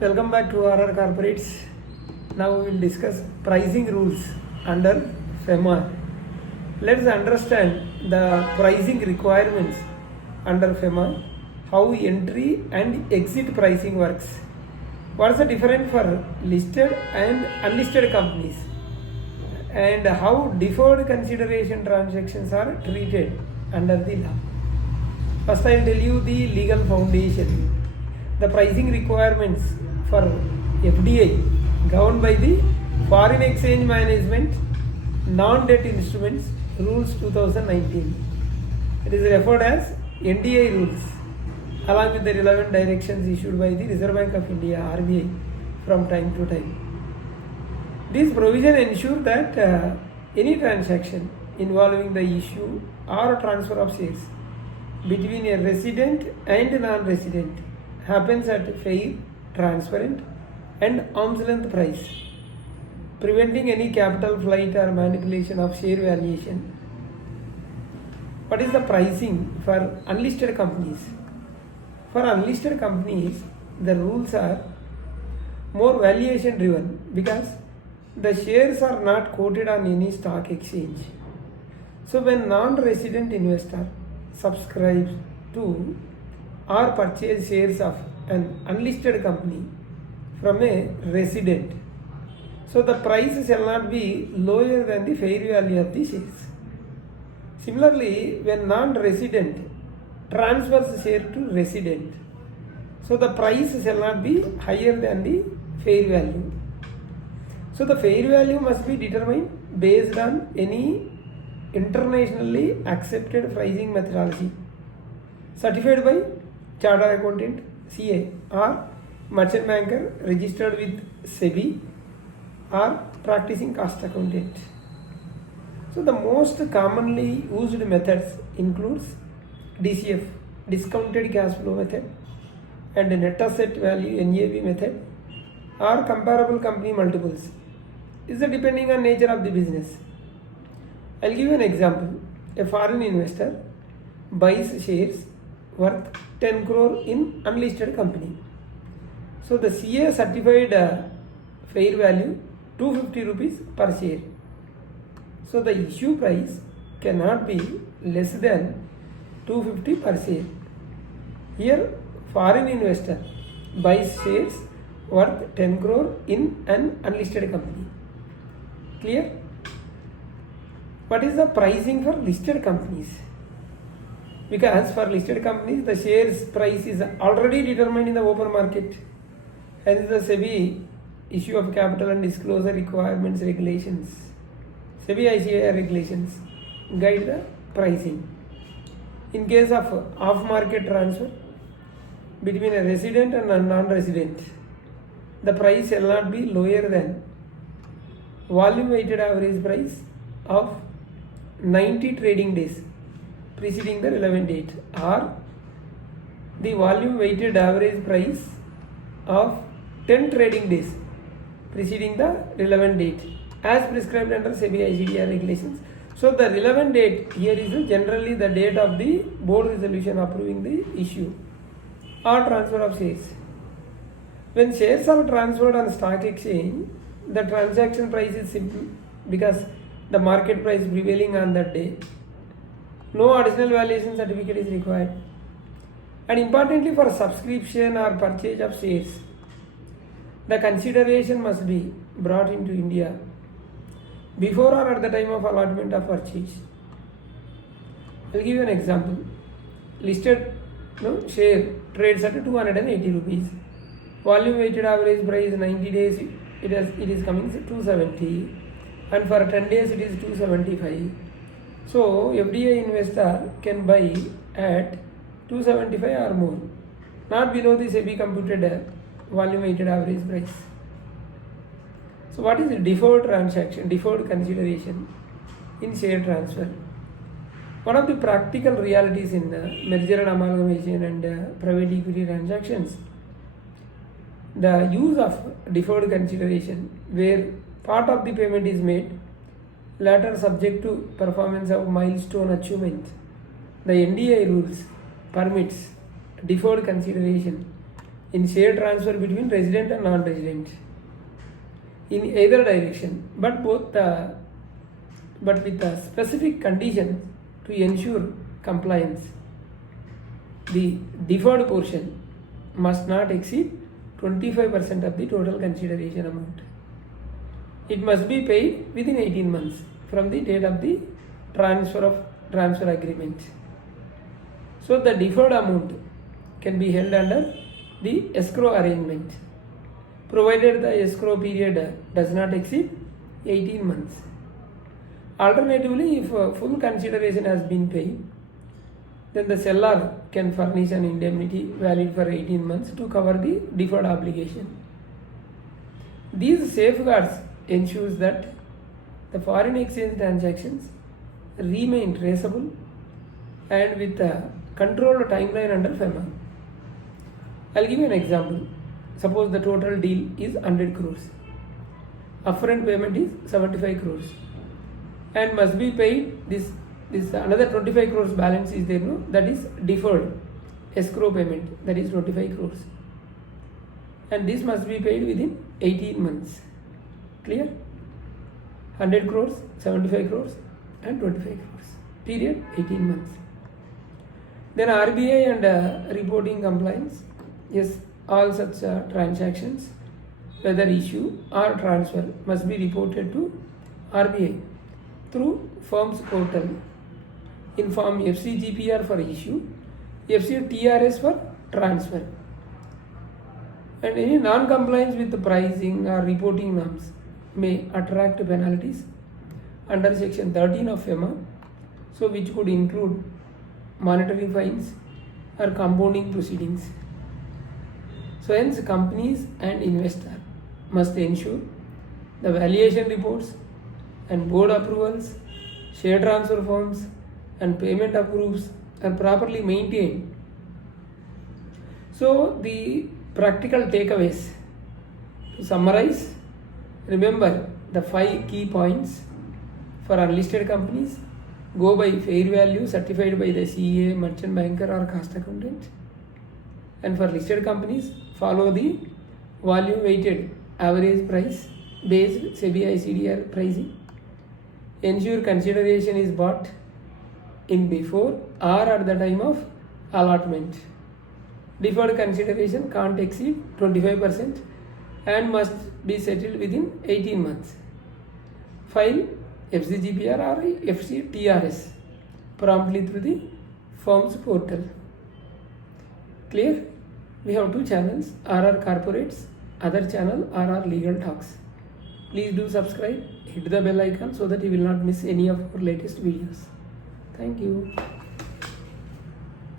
Welcome back to RR Corporates. Now we will discuss pricing rules under FEMA. Let's understand the pricing requirements under FEMA, how entry and exit pricing works. What is the difference for listed and unlisted companies, and how deferred consideration transactions are treated under the law. First I will tell you the legal foundation. The pricing requirements for FDI governed by the Foreign Exchange Management Non-Debt Instruments Rules 2019. It is referred as NDI rules along with the relevant directions issued by the Reserve Bank of India RBI from time to time. These provisions ensure that any transaction involving the issue or transfer of shares between a resident and non-resident happens at fair, transparent and arm's length price, preventing any capital flight or manipulation of share valuation. What is the pricing for unlisted companies? For unlisted companies, the rules are more valuation driven because the shares are not quoted on any stock exchange. So when non-resident investor subscribes to or purchase shares of an unlisted company from a resident, so the price shall not be lower than the fair value of the shares. Similarly, when non-resident transfers share to resident, so the price shall not be higher than the fair value. So the fair value must be determined based on any internationally accepted pricing methodology certified by chartered accountant CA or merchant banker registered with SEBI or practicing cost accountant. So the most commonly used methods includes DCF, discounted cash flow method, and net asset value NAV method, or comparable company multiples. Is depending on nature of the business. I'll give you an example. A foreign investor buys shares worth 10 crore in unlisted company. So the CA certified fair value 250 rupees per share. So the issue price cannot be less than 250 per share. Here foreign investor buys shares worth 10 crore in an unlisted company. Clear? What is the pricing for listed companies? Because for listed companies, the shares price is already determined in the open market. Hence the SEBI issue of capital and disclosure requirements regulations, SEBI ICDR regulations guide the pricing. In case of off-market transfer between a resident and a non-resident, the price shall not be lower than volume weighted average price of 90 trading days preceding the relevant date, or the volume weighted average price of 10 trading days preceding the relevant date as prescribed under SEBI ICDR regulations. So the relevant date here is generally the date of the board resolution approving the issue or transfer of shares. When shares are transferred on stock exchange, the transaction price is simple because the market price prevailing on that day. No additional valuation certificate is required. And importantly, for subscription or purchase of shares, the consideration must be brought into India before or at the time of allotment of purchase. I'll give you an example. Listed share trades at 280 rupees. Volume weighted average price 90 days it is coming to 270, and for 10 days it is 275. So FDI investor can buy at 275 or more, not below the SEBI computed volume weighted average price. So what is deferred consideration in share transfer? One of the practical realities in merger and amalgamation and private equity transactions, the use of deferred consideration where part of the payment is made later subject to performance of milestone achievement. The NDI rules permits deferred consideration in share transfer between resident and non-resident in either direction, but with a specific condition to ensure compliance. The deferred portion must not exceed 25% of the total consideration amount. It must be paid within 18 months from the date of the transfer agreement. So the deferred amount can be held under the escrow arrangement, provided the escrow period does not exceed 18 months. Alternatively, if full consideration has been paid, then the seller can furnish an indemnity valid for 18 months to cover the deferred obligation. These safeguards ensures that the foreign exchange transactions remain traceable and with a controlled timeline under FEMA. I'll give you an example. Suppose the total deal is 100 crores. Upfront payment is 75 crores and must be paid. This another 25 crores balance is there, no? That is deferred escrow payment, that is 25 crores, and this must be paid within 18 months. Clear? 100 crores, 75 crores and 25 crores. Period 18 months. Then RBI and reporting compliance. Yes, all such transactions, whether issue or transfer, must be reported to RBI through firm's portal in form FC-GPR for issue, FC-TRS for transfer. And any non-compliance with the pricing or reporting norms may attract penalties under section 13 of FEMA, so which could include monetary fines or compounding proceedings. So hence companies and investors must ensure the valuation reports and board approvals, share transfer forms and payment approves are properly maintained. So the practical takeaways, to summarize, remember the 5 key points. For unlisted companies, go by fair value certified by the CA, merchant banker or cost accountant. And for listed companies, follow the volume weighted average price based SEBI ICDR pricing. Ensure consideration is bought in before or at the time of allotment. Deferred consideration can't exceed 25% and must be settled within 18 months. File FC-GPR or FC-TRS promptly through the firm's portal. Clear? We have 2 channels, RR Corporates, other channel RR Legal Talks. Please do subscribe, hit the bell icon so that you will not miss any of our latest videos. Thank you.